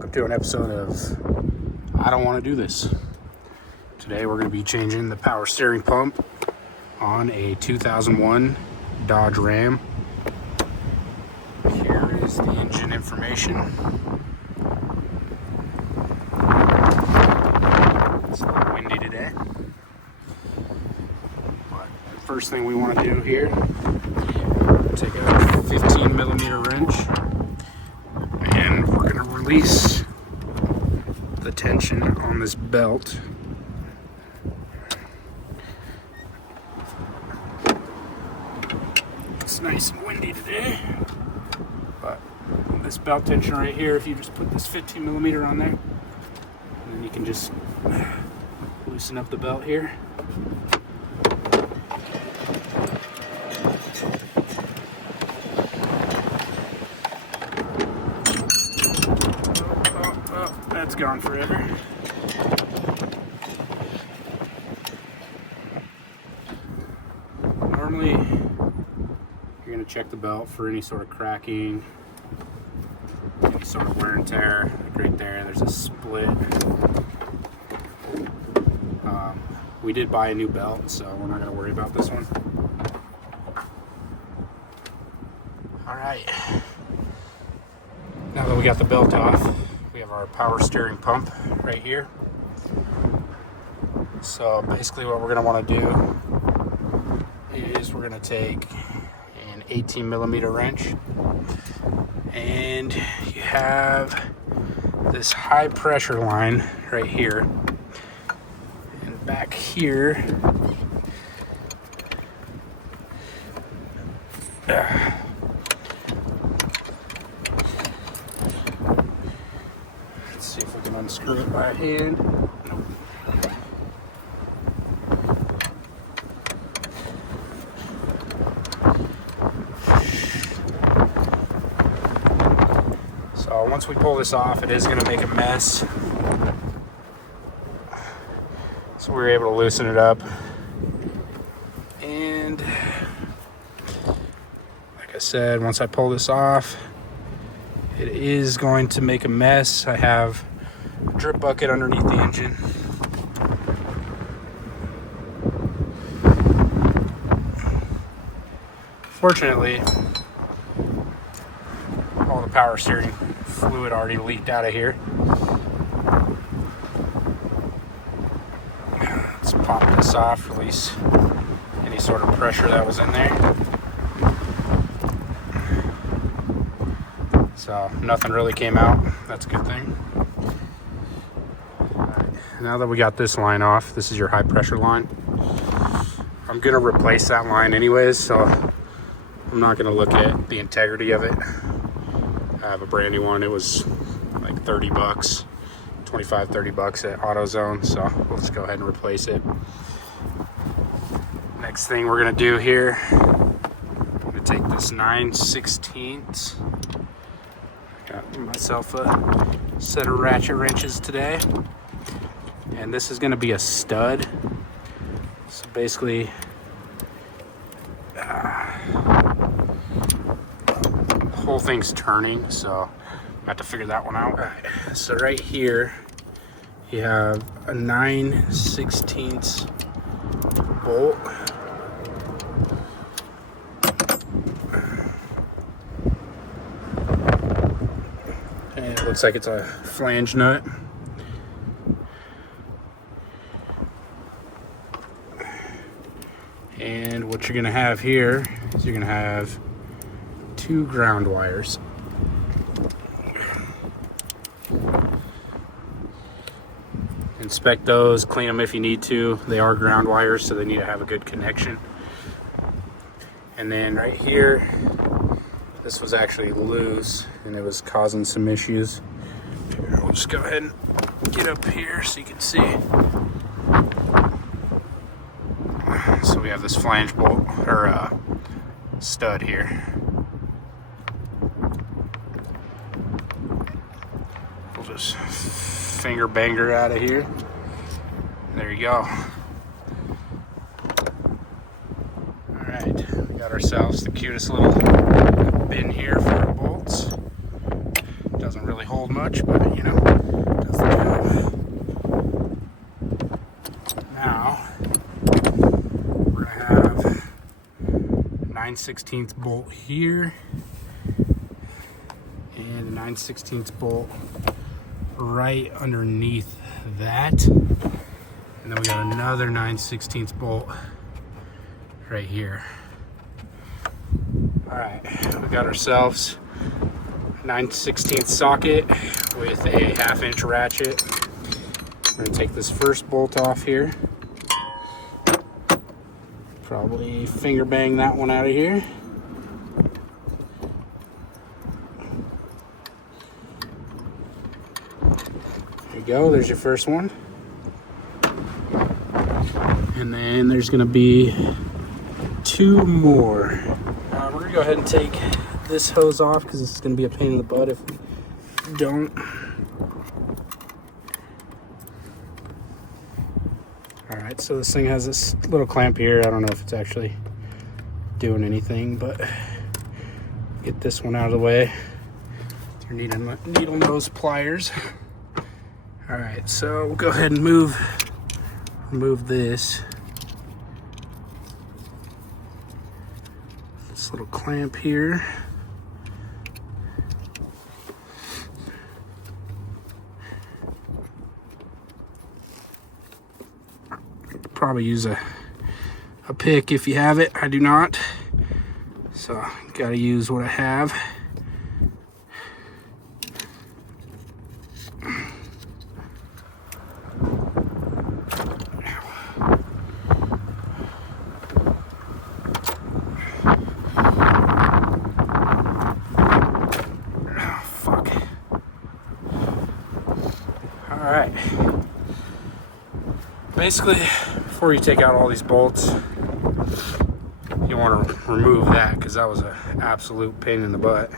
welcome to an episode of I Don't Want to Do This. Today we're going to be changing the power steering pump on a 2001 Dodge Ram. Here is the engine information. It's a little windy today. But the first thing we want to do here, take a 15 millimeter wrench and we're going to release the tension on this belt. It's nice and windy today, but this belt tension right here, if you just put this 15 millimeter on there, then you can just loosen up the belt here. That's gone forever. Normally, you're going to check the belt for any sort of cracking, any sort of wear and tear. Like right there, there's a split. We did buy a new belt, so we're not going to worry about this one. All right. Now that we got the belt off, we have our power steering pump right here. So basically what we're going to want to do is we're going to take an 18 millimeter wrench, and you have this high pressure line right here, and back here let's see if we can unscrew it by hand. Nope. So once we pull this off, it is going to make a mess. So we were able to loosen it up. And like I said, once I pull this off, it is going to make a mess. I have a drip bucket underneath the engine. Fortunately, all the power steering fluid already leaked out of here. Let's pop this off, release any sort of pressure that was in there. So nothing really came out. That's a good thing. All right. Now that we got this line off, this is your high pressure line. I'm gonna replace that line anyways, so I'm not gonna look at the integrity of it. I have a brand new one. It was like 30 bucks, 25, 30 bucks at AutoZone. So let's go ahead and replace it. Next thing we're gonna do here, I'm gonna take this 9/16. Got myself a set of ratchet wrenches today. And this is gonna be a stud. So basically, whole thing's turning, so I'm about to figure that one out. All right, so right here you have a 9/16 bolt, and it looks like it's a flange nut. And what you're gonna have here is you're gonna have two ground wires. Inspect those, clean them if you need to. They are ground wires, so they need to have a good connection. And then right here, this was actually loose and it was causing some issues. We'll just go ahead and get up here so you can see. So we have this flange bolt, or stud here. We'll just finger banger out of here. There you go. Alright, we got ourselves the cutest little bin here for our bolts. Doesn't really hold much, but you know, does the job. Now, we're gonna have 9/16 bolt here, and a 9/16 bolt right underneath that. And then we got another 9/16 bolt right here. All right, we got ourselves a 9/16 socket with a 1/2-inch ratchet. We're gonna take this first bolt off here. Probably finger bang that one out of here. There you go, there's your first one. And then there's gonna be 2 more. We're gonna go ahead and take this hose off because this is gonna be a pain in the butt if we don't. All right, so this thing has this little clamp here. I don't know if it's actually doing anything, but get this one out of the way. Your needle nose pliers. All right, so we'll go ahead and remove this little clamp here. Probably use a pick if you have it. I do not, so gotta use what I have. All right, basically before you take out all these bolts, you want to remove that because that was an absolute pain in the butt,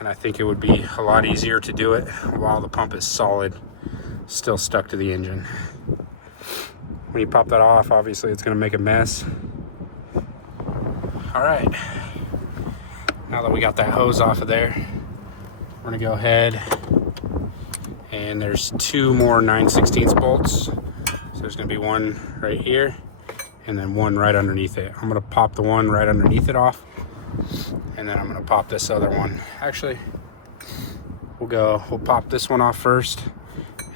and I think it would be a lot easier to do it while the pump is solid, still stuck to the engine. When you pop that off, obviously it's going to make a mess. All right, now that we got that hose off of there, we're going to go ahead, and there's 2 more 9/16 bolts. So there's gonna be one right here and then one right underneath it. I'm gonna pop the one right underneath it off, and then I'm gonna pop this other one. Actually, we'll pop this one off first,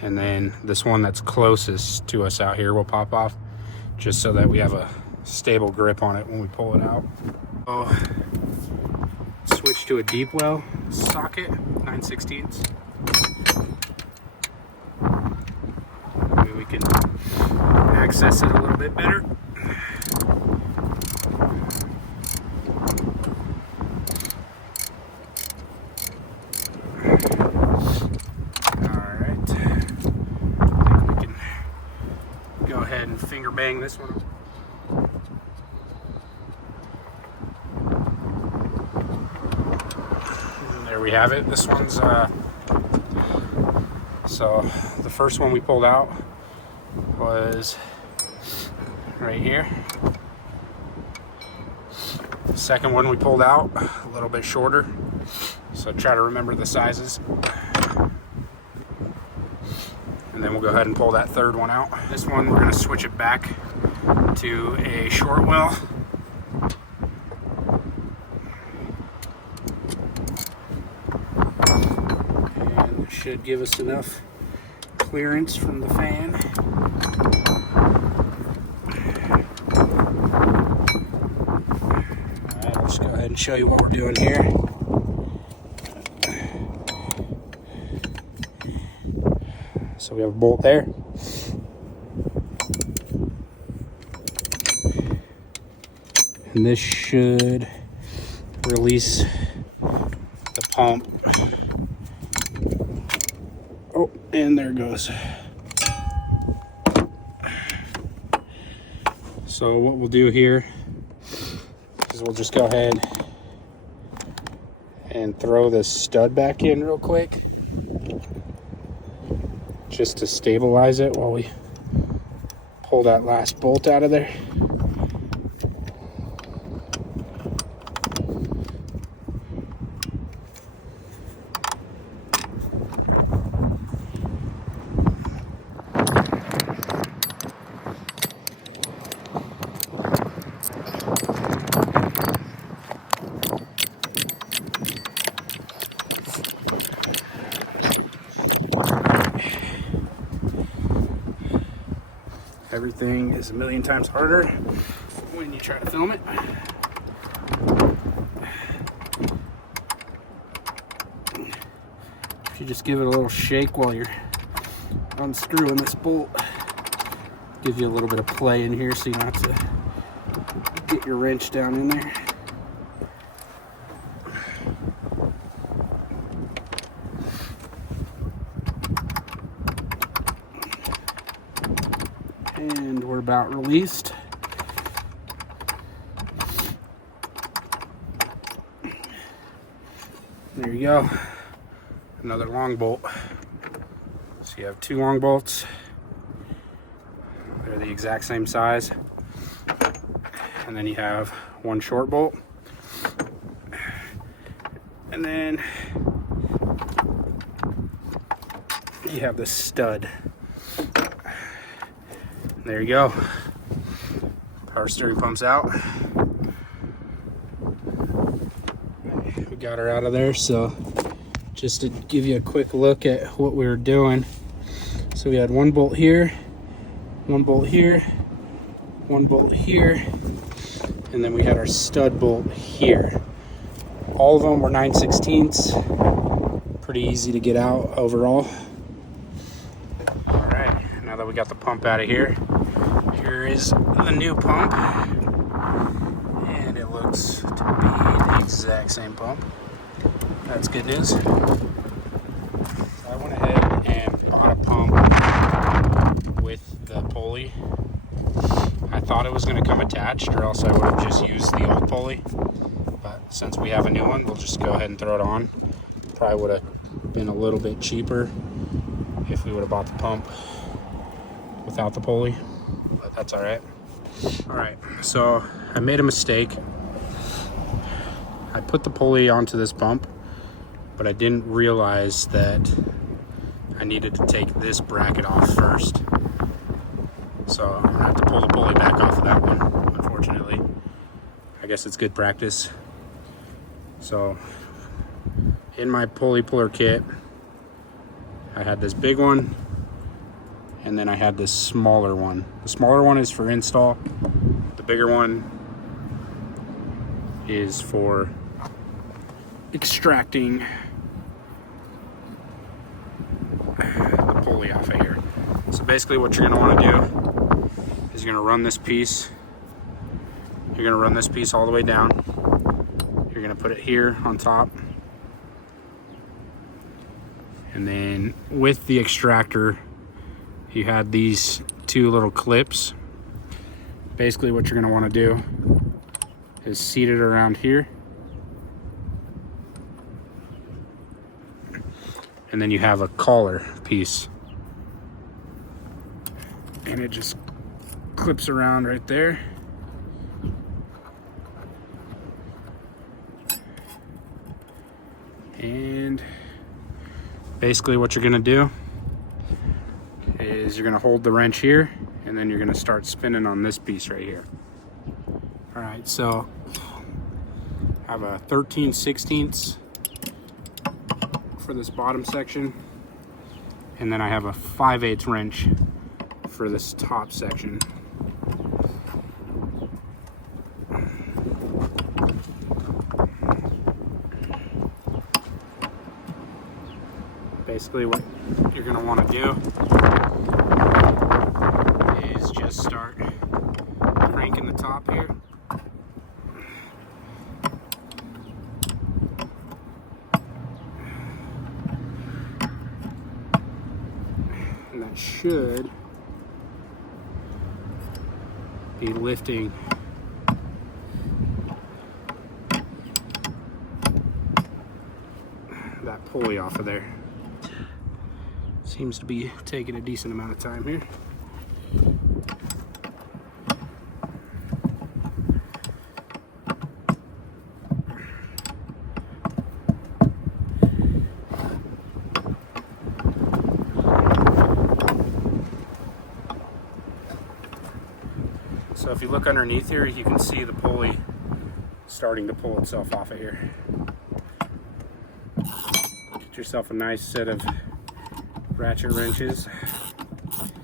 and then this one that's closest to us out here we'll pop off, just so that we have a stable grip on it when we pull it out. So, switch to a deep well socket, 9/16. Maybe we can access it a little bit better. Alright, I think we can go ahead and finger bang this one. And there we have it. This one's so the first one we pulled out was right here. The second one we pulled out a little bit shorter, so try to remember the sizes. And then we'll go ahead and pull that third one out. This one we're going to switch it back to a short well. And it should give us enough clearance from the fan. Alright, I'll just go ahead and show you what we're doing here. So we have a bolt there. And this should release the pump. Oh, and there it goes. So what we'll do here is we'll just go ahead and throw this stud back in real quick, just to stabilize it while we pull that last bolt out of there. Everything is a million times harder when you try to film it. If you just give it a little shake while you're unscrewing this bolt, give you a little bit of play in here so you don't have to get your wrench down in there. And we're about released. There you go. Another long bolt. So you have two long bolts. They're the exact same size. And then you have one short bolt. And then you have the stud. There you go. Power steering pump's out. We got her out of there, so just to give you a quick look at what we were doing. So we had one bolt here, one bolt here, one bolt here, and then we had our stud bolt here. All of them were 9/16. Pretty easy to get out overall. All right, now that we got the pump out of here, here is the new pump, and it looks to be the exact same pump. That's good news. So I went ahead and bought a pump with the pulley. I thought it was going to come attached, or else I would have just used the old pulley. But since we have a new one, we'll just go ahead and throw it on. Probably would have been a little bit cheaper if we would have bought the pump without the pulley, but that's all right. All right, so I made a mistake. I put the pulley onto this pump, but I didn't realize that I needed to take this bracket off first. So I'm gonna have to pull the pulley back off of that one, unfortunately. I guess it's good practice. So in my pulley puller kit, I had this big one, and then I had this smaller one. The smaller one is for install. The bigger one is for extracting the pulley off of here. So basically what you're gonna wanna do is you're gonna run this piece. You're gonna run this piece all the way down. You're gonna put it here on top. And then with the extractor, you had these two little clips. Basically what you're gonna wanna do is seat it around here. And then you have a collar piece. And it just clips around right there. And basically what you're gonna do is you're gonna hold the wrench here, and then you're gonna start spinning on this piece right here. All right, so I have a 13/16 for this bottom section, and then I have a 5/8 wrench for this top section. Basically what you're gonna wanna do is just start cranking the top here. And that should be lifting that pulley off of there. Seems to be taking a decent amount of time here. So if you look underneath here, you can see the pulley starting to pull itself off of here. Get yourself a nice set of ratchet wrenches.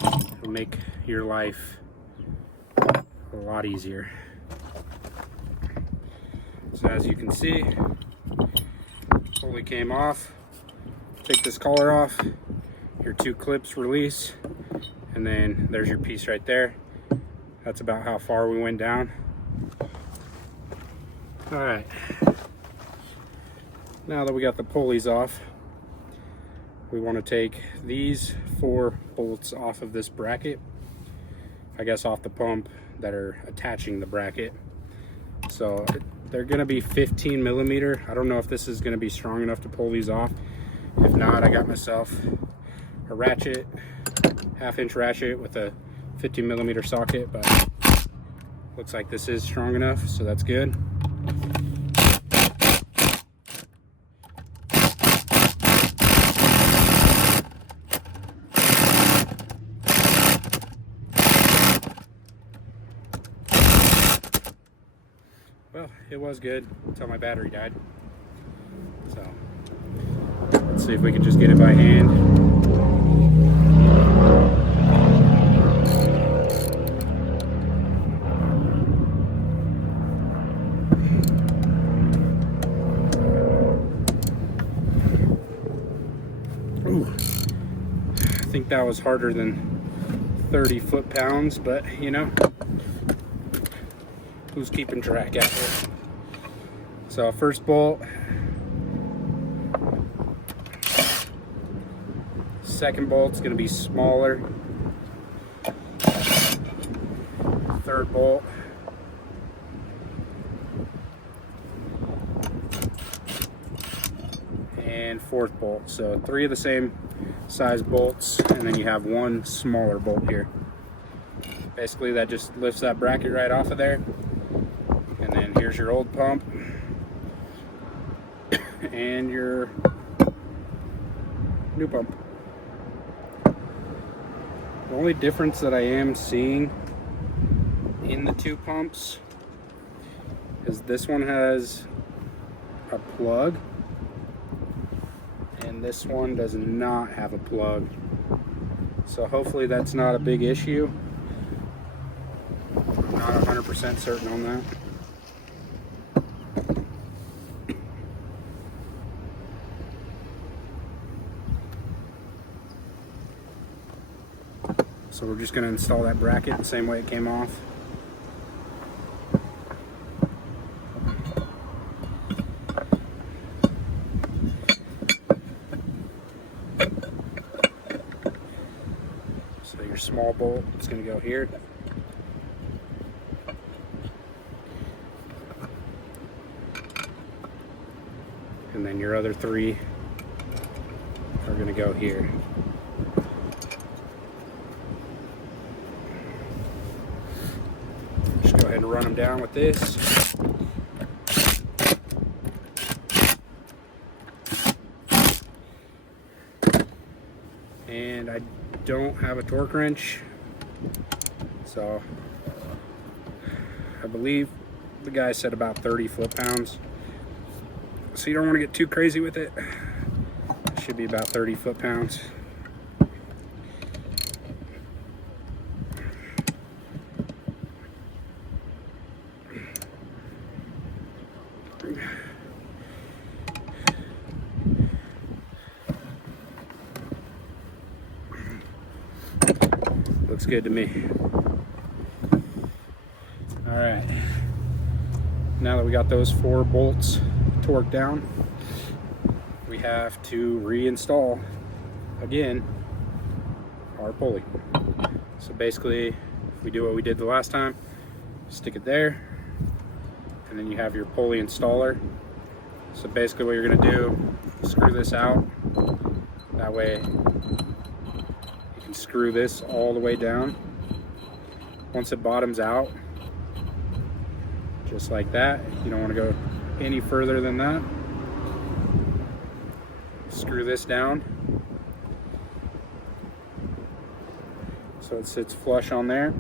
It'll make your life a lot easier. So as you can see, pulley came off. Take this collar off, your 2 clips release, and then there's your piece right there. That's about how far we went down. All right, now that we got the pulleys off, we want to take these 4 bolts off of this bracket, I guess off the pump that are attaching the bracket. So they're going to be 15 millimeter. I don't know if this is going to be strong enough to pull these off. If not, I got myself a ratchet, 1/2-inch ratchet with a 15 millimeter socket, but looks like this is strong enough, so that's good. Well, it was good until my battery died. So let's see if we can just get it by hand. Ooh, I think that was harder than 30 foot-pounds, but you know, who's keeping track out there? So first bolt, second bolt's going to be smaller, third bolt, and fourth bolt. So 3 of the same size bolts, and then you have 1 smaller bolt here. Basically that just lifts that bracket right off of there. And then here's your old pump and your new pump. The only difference that I am seeing in the 2 pumps is this one has a plug and this one does not have a plug. So hopefully that's not a big issue. I'm not 100% certain on that. So we're just going to install that bracket the same way it came off. So your small bolt is going to go here. And then your other 3 are going to go here. Go ahead and run them down with this. And I don't have a torque wrench, so I believe the guy said about 30 foot-pounds. So you don't want to get too crazy with it. It should be about 30 foot-pounds. Looks good to me. All right. Now that we got those 4 bolts torqued down, we have to reinstall again our pulley. So basically, if we do what we did the last time, stick it there, and then you have your pulley installer. So basically what you're going to do, screw this out. That way you can screw this all the way down. Once it bottoms out, just like that, you don't want to go any further than that. Screw this down so it sits flush on there.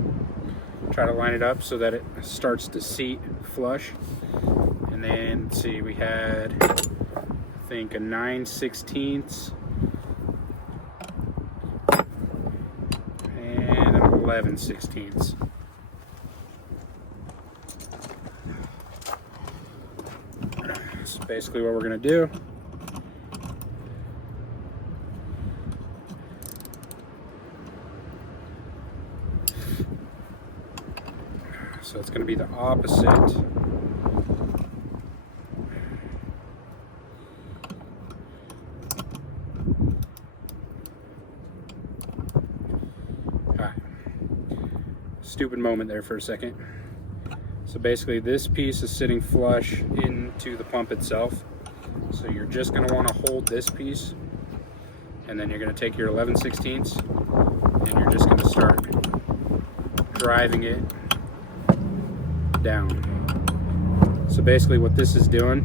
Try to line it up so that it starts to seat flush. And then, let's see, we had, I think, a 9/16 and an 11/16. basically what we're gonna do. So it's gonna be the opposite. Alright. Stupid moment there for a second. So basically this piece is sitting flush into the pump itself. So you're just gonna wanna hold this piece, and then you're gonna take your 11/16 and you're just gonna start driving it down. So basically what this is doing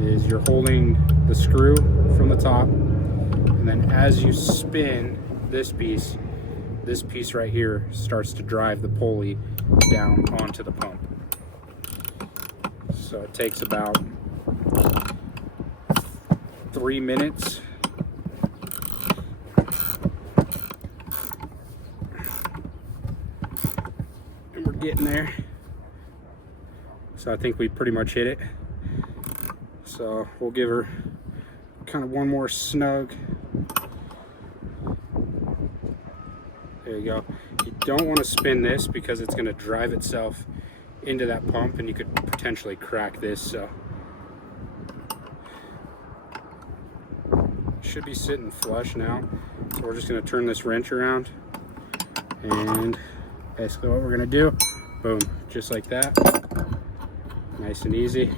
is you're holding the screw from the top, and then as you spin this piece right here starts to drive the pulley down onto the pump. So it takes about 3 minutes. And we're getting there. So I think we pretty much hit it. So we'll give her kind of one more snug. There you go. You don't want to spin this because it's going to drive itself into that pump and you could potentially crack this. So should be sitting flush now. So we're just going to turn this wrench around, and basically what we're going to do, boom, just like that. Nice and easy.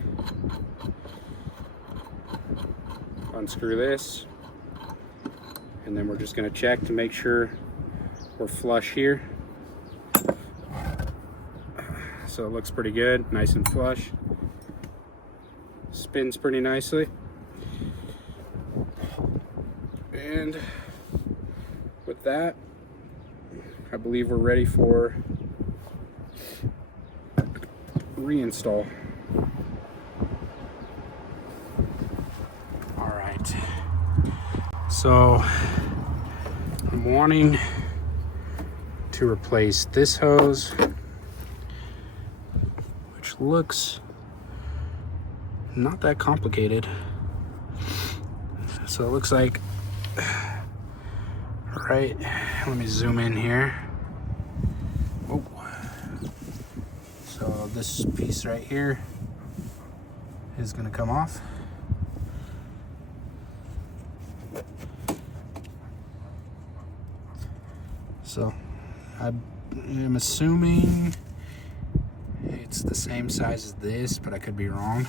Unscrew this, and then we're just going to check to make sure we're flush here. So it looks pretty good, nice and flush. Spins pretty nicely. And with that, I believe we're ready for reinstall. All right. So I'm wanting to replace this hose, which looks not that complicated. So it looks like, all right, let me zoom in here. Oh. So this piece right here is going to come off. So I am assuming it's the same size as this, but I could be wrong.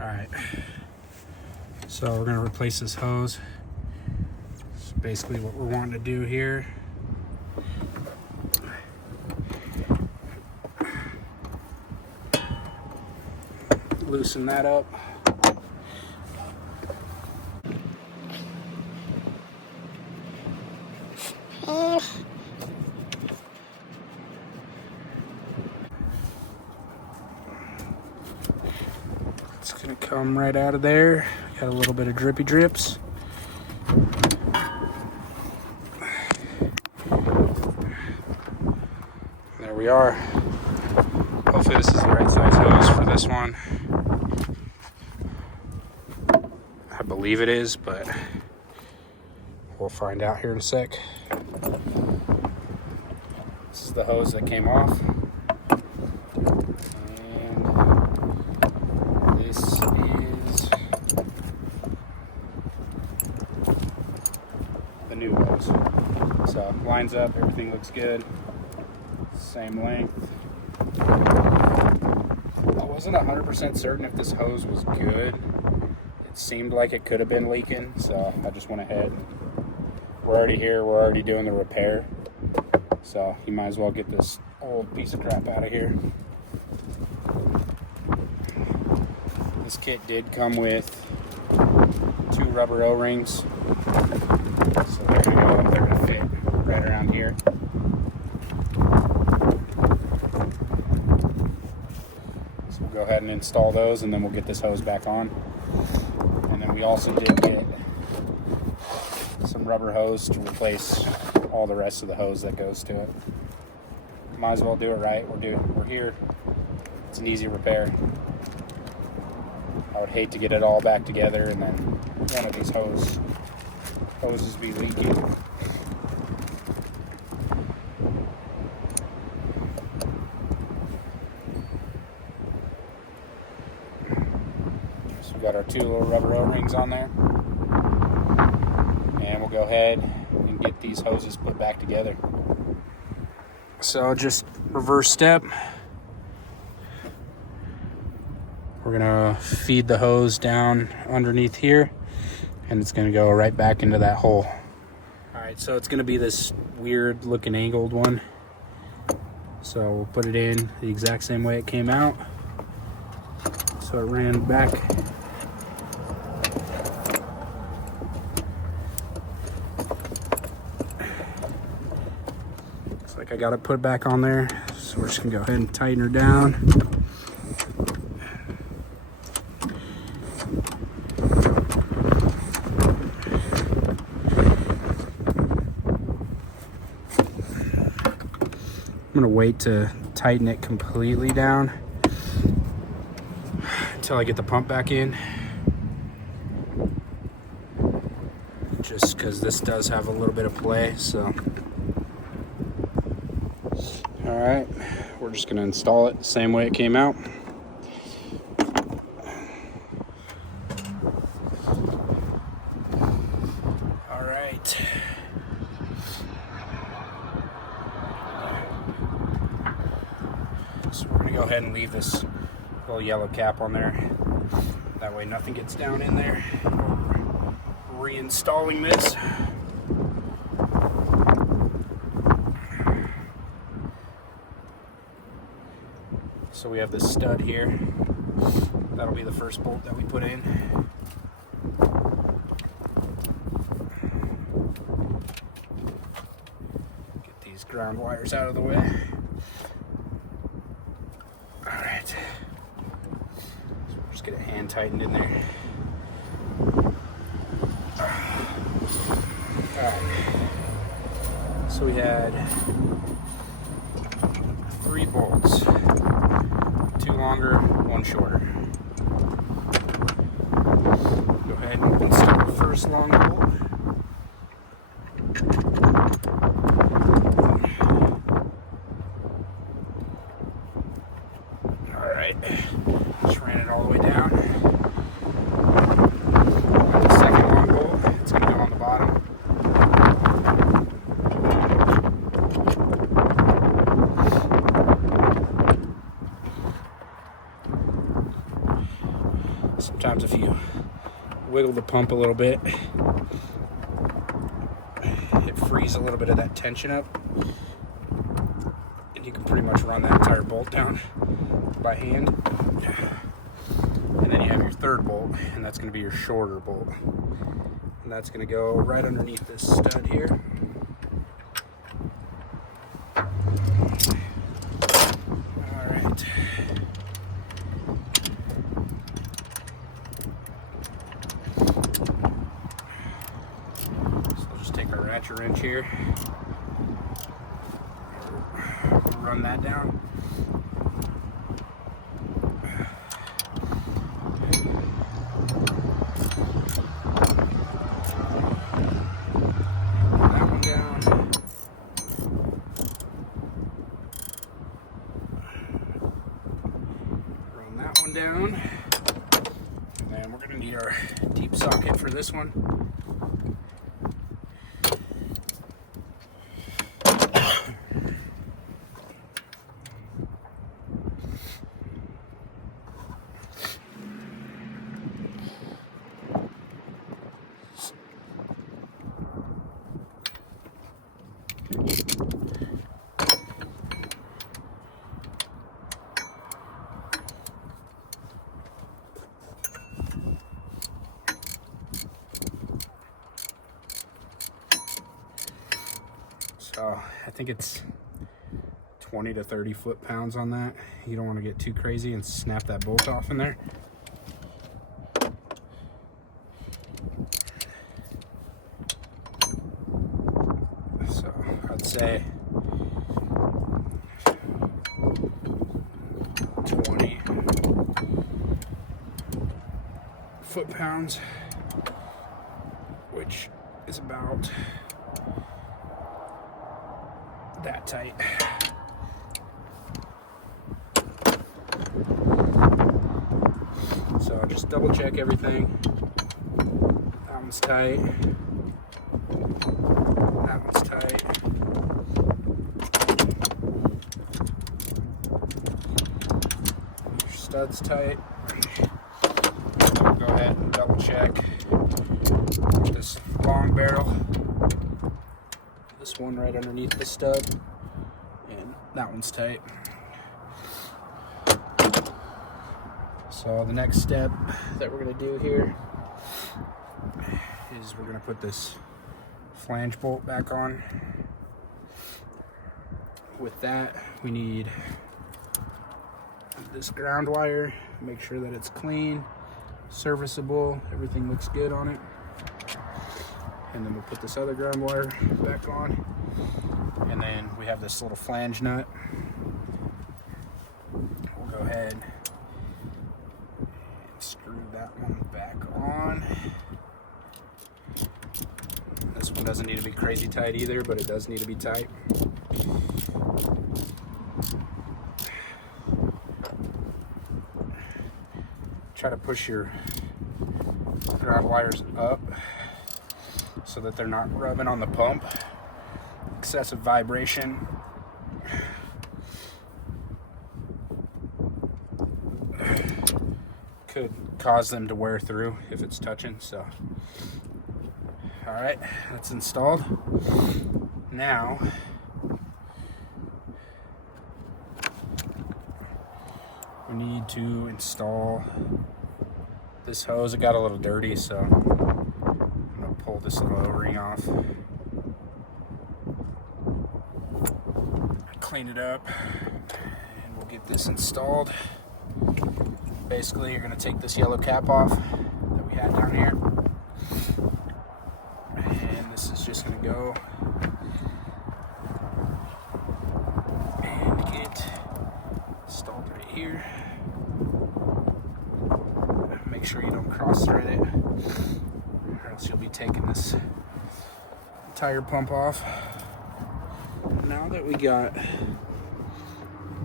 All right, so we're gonna replace this hose. That's basically what we're wanting to do here. Loosen that up. It's gonna come right out of there. Got a little bit of drippy drips. There we are. Hopefully this is the right size hose for this one. I believe it is, but we'll find out here in a sec. This is the hose that came off. And this is the new hose. So lines up, everything looks good. Same length. I wasn't 100% certain if this hose was good. It seemed like it could have been leaking, so I just went ahead. We're already here, we're already doing the repair. So you might as well get this old piece of crap out of here. This kit did come with 2 rubber O-rings. So they're gonna go, they're gonna fit right around here. So we'll go ahead and install those, and then we'll get this hose back on. And then we also did get some rubber hose to replace all the rest of the hose that goes to it. Might as well do it right. We're here. It's an easy repair. I would hate to get it all back together and then one of these hoses be leaking. So we got our 2 little rubber O-rings on there. And we'll go ahead and get these hoses put back together. So just reverse step. We're gonna feed the hose down underneath here, and it's gonna go right back into that hole. All right, so it's gonna be this weird looking angled one. So we'll put it in the exact same way it came out. So it ran back. Looks like I got it put back on there. So we're just gonna go ahead and tighten her down. I'm gonna wait to tighten it completely down until I get the pump back in. Just because this does have a little bit of play, so. All right, we're just gonna install it the same way it came out. All right. So we're gonna go ahead and leave this little yellow cap on there. That way nothing gets down in there. We're reinstalling this. So we have this stud here. That'll be the first bolt that we put in. Get these ground wires out of the way. Alright. So we'll just get it hand tightened in there. Alright. So we had 3 bolts. 2 longer, 1 shorter. Go ahead and install the first long bolt. Alright, just ran it all the way down. And the second long bolt, it's going to go on the bottom. Sometimes if you wiggle the pump a little bit, it frees a little bit of that tension up, and you can pretty much run that entire bolt down by hand. And then you have your third bolt, and that's going to be your shorter bolt, and that's going to go right underneath this stud here. Alright. Ratchet wrench here, run that down. Run that one down. Run that one down. And then we're going to need our deep socket for this one. So I think it's 20 to 30 foot-pounds on that. You don't want to get too crazy and snap that bolt off in there. So I'd say 20. foot-pounds, which is about that tight. So just double check everything. That one's tight. That one's tight. Your stud's tight. Go ahead and double check this long barrel. This one right underneath the stud, and that one's tight. So the next step that we're going to do here is we're going to put this flange bolt back on. With that, we need this ground wire. Make sure that it's clean, serviceable, everything looks good on it. And then we'll put this other ground wire back on. And then we have this little flange nut. We'll go ahead and screw that one back on. This one doesn't need to be crazy tight either, but it does need to be tight. Try to push your ground wires up so that they're not rubbing on the pump. Excessive vibration could cause them to wear through if it's touching. So, all right, that's installed. Now, we need to install this hose. It got a little dirty, so I'm gonna pull this little O-ring off, clean it up, and we'll get this installed. Basically, you're gonna take this yellow cap off that we had down here, and this is just gonna go and get installed right here. Make sure you don't cross thread it, or else you'll be taking this tire pump off. Now that we got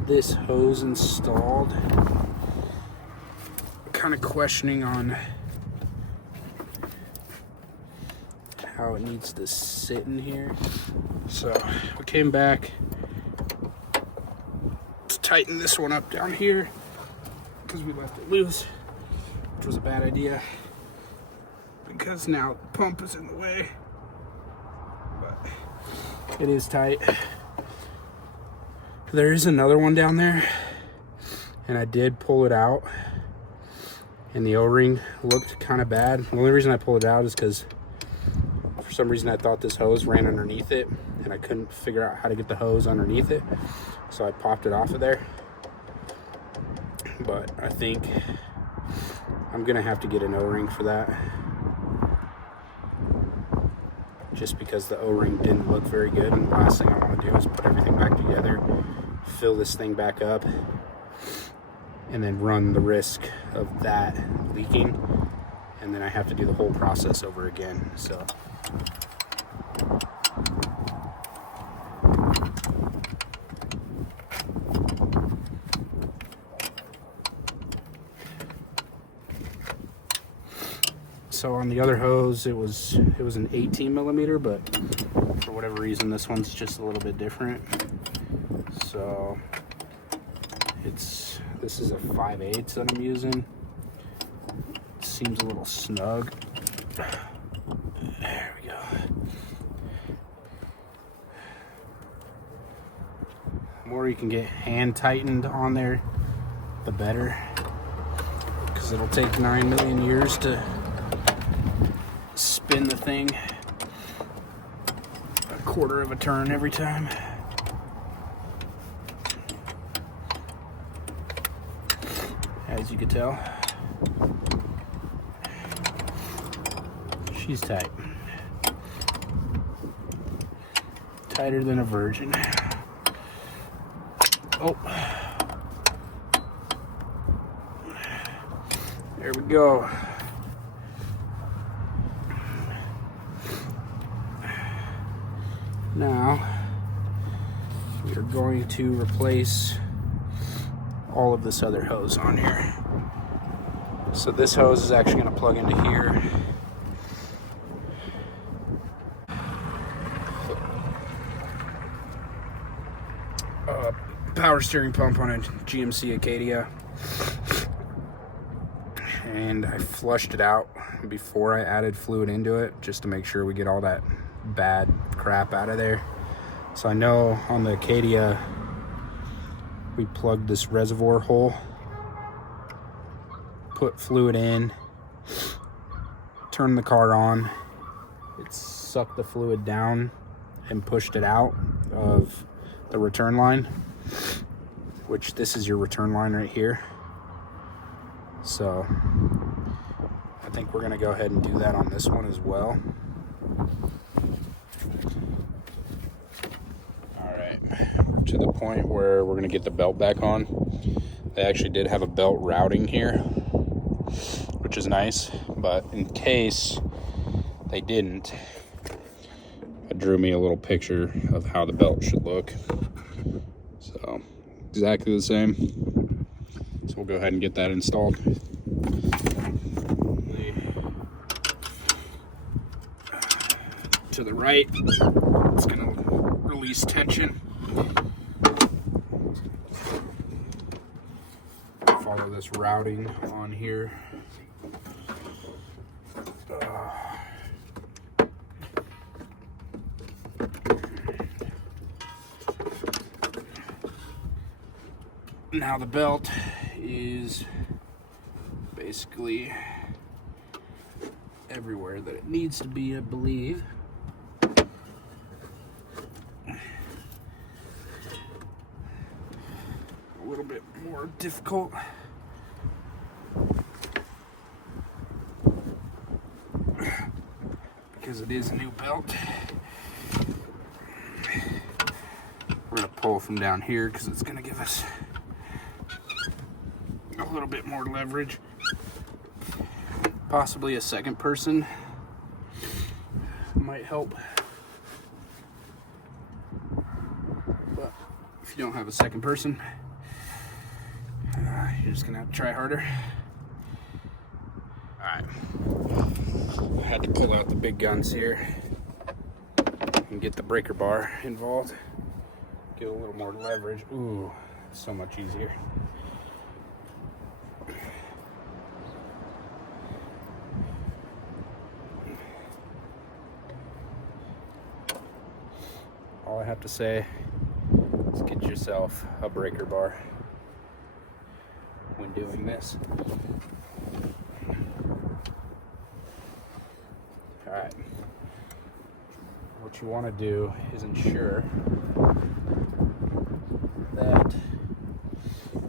this hose installed, I'm kind of questioning on how it needs to sit in here. So we came back to tighten this one up down here because we left it loose, which was a bad idea because now the pump is in the way, but it is tight. There is another one down there, and I did pull it out, and the O-ring looked kind of bad. The only reason I pulled it out is because for some reason I thought this hose ran underneath it, and I couldn't figure out how to get the hose underneath it, so I popped it off of there. But I think I'm gonna have to get an O-ring for that, just because the O-ring didn't look very good, and the last thing I want to do is put everything back together, fill this thing back up, and then run the risk of that leaking, and then I have to do the whole process over again. So on the other hose, it was an 18 millimeter, but for whatever reason this one's just a little bit different. So this is a 5/8 that I'm using. It seems a little snug. There we go. The more you can get hand tightened on there, the better, because it'll take 9 million years to spin the thing a quarter of a turn every time. As you can tell, she's tight. Tighter than a virgin. Oh, there we go. Now we are going to replace all of this other hose on here. So this hose is actually going to plug into here. Power steering pump on a GMC Acadia, and I flushed it out before I added fluid into it just to make sure we get all that bad crap out of there. So I know on the Acadia we plugged this reservoir hole, put fluid in, turned the car on, it sucked the fluid down and pushed it out of the return line, which this is your return line right here. So I think we're gonna go ahead and do that on this one as well. All right, we're to the point where we're gonna get the belt back on. They actually did have a belt routing here, which is nice, but in case they didn't, I drew me a little picture of how the belt should look. So exactly the same. So we'll go ahead and get that installed. To the right, it's gonna release tension. Follow this routing on here. Now the belt is basically everywhere that it needs to be, I believe. A little bit more difficult. Because it is a new belt. We're gonna pull from down here because it's gonna give us a little bit more leverage. Possibly a second person might help. But if you don't have a second person, you're just gonna have to try harder. Alright. I had to pull out the big guns here and get the breaker bar involved. Get a little more leverage. Ooh, so much easier. All I have to say is get yourself a breaker bar when doing this. Alright. What you want to do is ensure that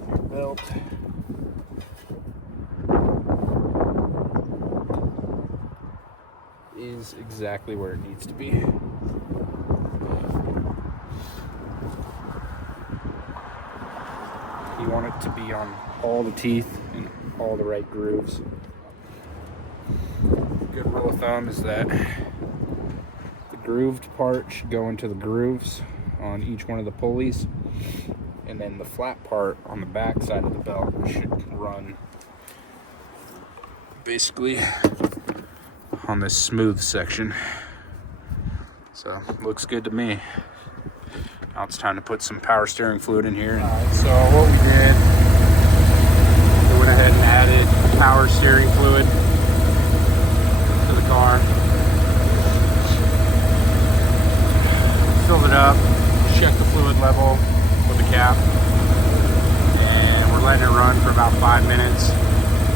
your belt is exactly where it needs to be. You want it to be on all the teeth and all the right grooves. Good rule of thumb is that the grooved part should go into the grooves on each one of the pulleys, and then the flat part on the back side of the belt should run basically on this smooth section. So looks good to me. Now it's time to put some power steering fluid in here. Alright, so what we did, we went ahead and added power steering fluid to the car. Filled it up, checked the fluid level with the cap, and we're letting it run for about 5 minutes.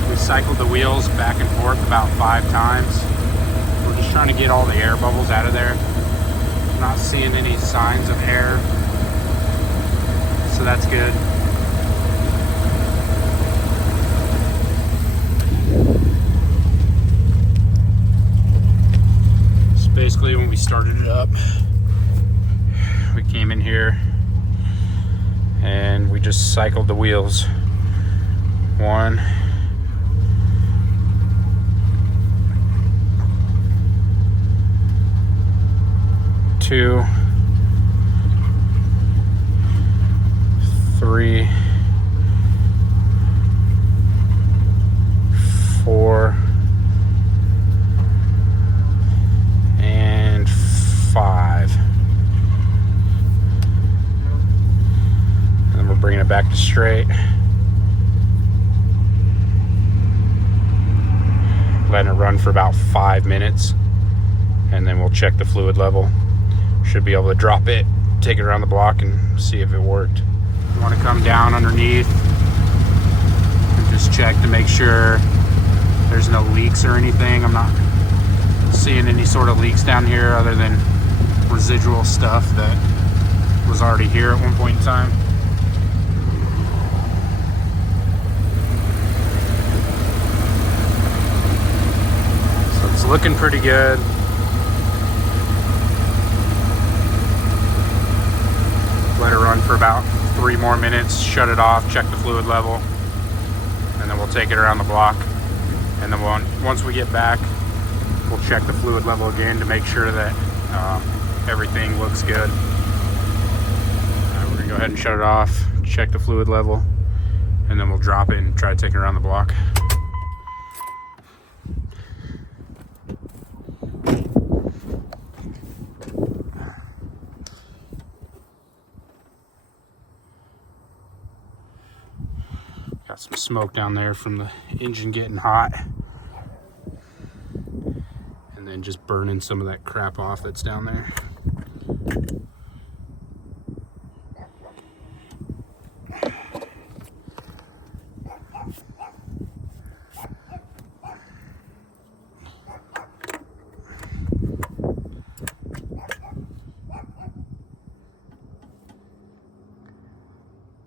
We cycled the wheels back and forth about 5 times. We're just trying to get all the air bubbles out of there. Not seeing any signs of air, so that's good. So basically when we started it up, we came in here and we just cycled the wheels. 1, 2, 3, 4, and 5. And then we're bringing it back to straight. Letting it run for about 5 minutes. And then we'll check the fluid level. Should be able to drop it, take it around the block, and see if it worked. You want to come down underneath and just check to make sure there's no leaks or anything. I'm not seeing any sort of leaks down here other than residual stuff that was already here at one point in time. So it's looking pretty good. Let it run for about 3 more minutes, shut it off, check the fluid level, and then we'll take it around the block. And then once we get back, we'll check the fluid level again to make sure that everything looks good. We're gonna go ahead and shut it off, check the fluid level, and then we'll drop it and try to take it around the block. Got some smoke down there from the engine getting hot. And then just burning some of that crap off that's down there.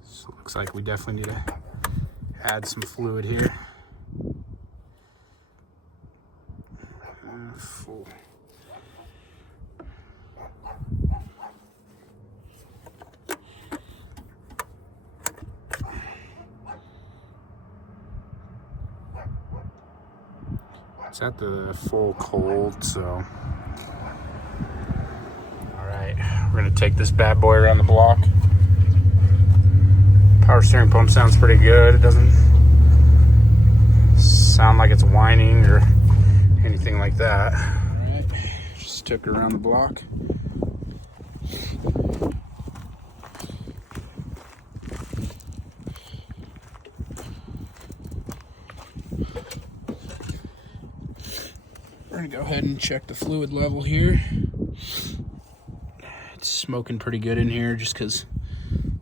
So it looks like we definitely need to add some fluid here. Full. It's at the full cold, so. All right, we're gonna take this bad boy around the block. Power steering pump sounds pretty good. It doesn't sound like it's whining or anything like that. All right, just took it around the block. We're gonna go ahead and check the fluid level here. It's smoking pretty good in here just because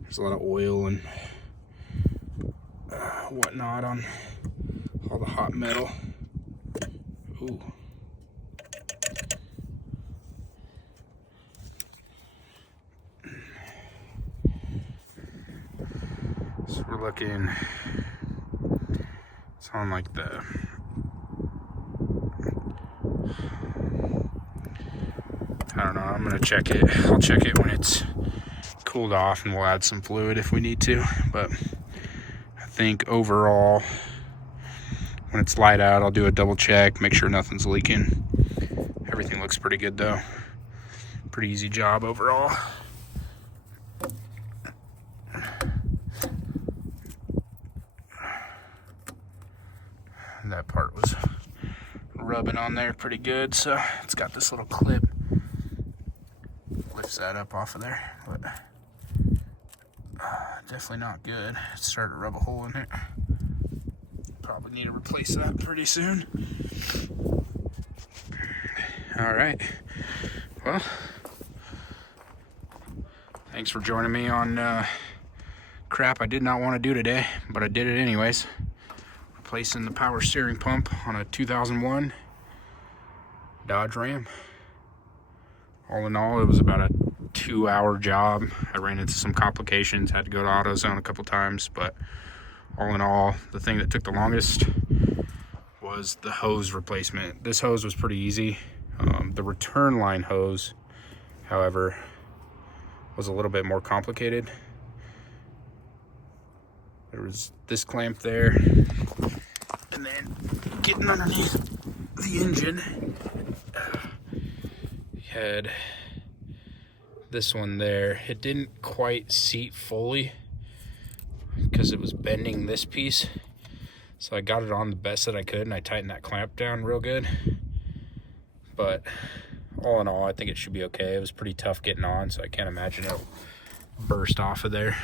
there's a lot of oil and whatnot on all the hot metal. Ooh. So we're looking, it's on like the I don't know, I'm gonna check it. I'll check it when it's cooled off and we'll add some fluid if we need to. But I think overall, when it's light out, I'll do a double check, make sure nothing's leaking. Everything looks pretty good though. Pretty easy job overall. That part was rubbing on there pretty good, so it's got this little clip. Lifts that up off of there, but definitely not good. It's starting to rub a hole in it. Probably need to replace that pretty soon. All right, well, thanks for joining me on crap I did not want to do today, but I did it anyways. Replacing the power steering pump on a 2001 Dodge Ram. All in all, it was about a 2-hour job. I ran into some complications, had to go to AutoZone a couple times, but all in all, the thing that took the longest was the hose replacement. This hose was pretty easy. The return line hose, however, was a little bit more complicated. There was this clamp there, and then getting underneath the engine, you had this one there. It didn't quite seat fully, because it was bending this piece. So I got it on the best that I could, and I tightened that clamp down real good. But all in all, I think it should be okay. It was pretty tough getting on, so I can't imagine it'll burst off of there.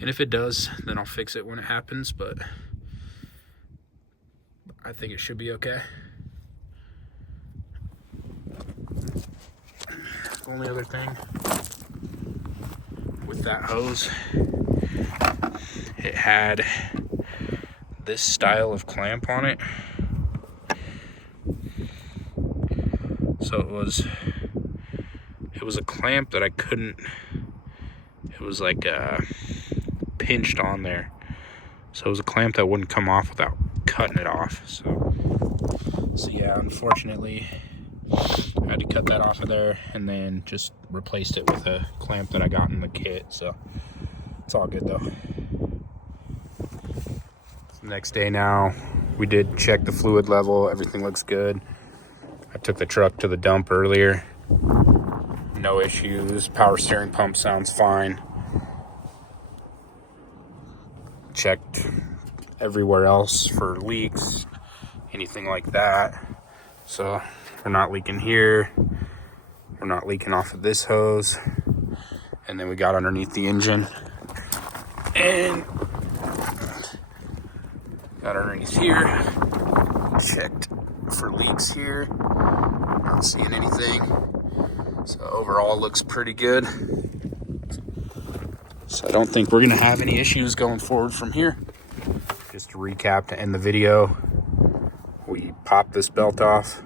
And if it does, then I'll fix it when it happens, but I think it should be okay. The only other thing with that hose, it had this style of clamp on it. So it was a clamp that I couldn't, it was like pinched on there. So it was a clamp that wouldn't come off without cutting it off. So yeah, unfortunately, I had to cut that off of there and then just replaced it with a clamp that I got in the kit. So it's all good though. It's the next day now. We did check the fluid level. Everything looks good. I took the truck to the dump earlier. No issues. Power steering pump sounds fine. Checked everywhere else for leaks, anything like that. So we're not leaking here. We're not leaking off of this hose. And then we got underneath the engine and got underneath here. Checked for leaks here. Not seeing anything. So overall looks pretty good. So I don't think we're gonna have any issues going forward from here. Just to recap to end the video, we popped this belt off,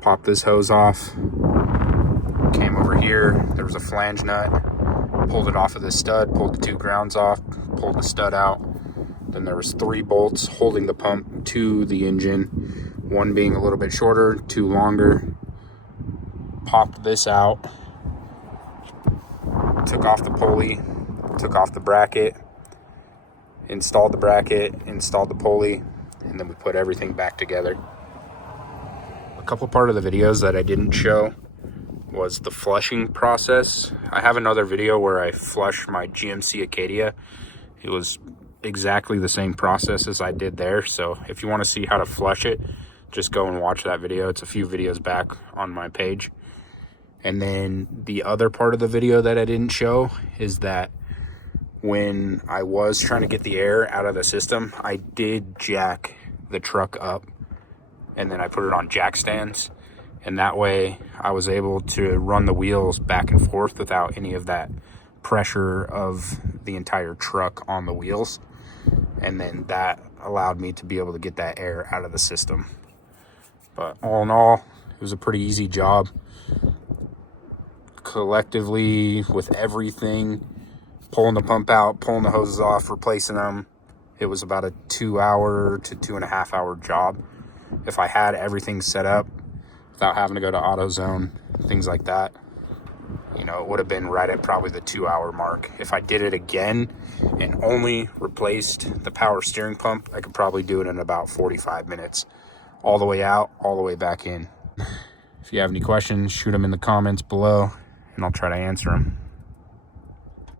popped this hose off, came over here, there was a flange nut, pulled it off of the stud, pulled the 2 grounds off, pulled the stud out. Then there was 3 bolts holding the pump to the engine, 1 being a little bit shorter, 2 longer. Popped this out, took off the pulley, took off the bracket, installed the bracket, installed the pulley, and then we put everything back together. A couple part of the videos that I didn't show was the flushing process. I have another video where I flush my GMC Acadia. It was exactly the same process as I did there. So if you want to see how to flush it, just go and watch that video. It's a few videos back on my page. And then the other part of the video that I didn't show is that when I was trying to get the air out of the system, I did jack the truck up and then I put it on jack stands. And that way I was able to run the wheels back and forth without any of that pressure of the entire truck on the wheels. And then that allowed me to be able to get that air out of the system. But all in all, it was a pretty easy job. Collectively, with everything, pulling the pump out, pulling the hoses off, replacing them, it was about a 2-hour to 2.5-hour job. If I had everything set up without having to go to AutoZone, things like that, you know, it would have been right at probably the 2-hour mark. If I did it again and only replaced the power steering pump, I could probably do it in about 45 minutes. All the way out, all the way back in. If you have any questions, shoot them in the comments below, and I'll try to answer them.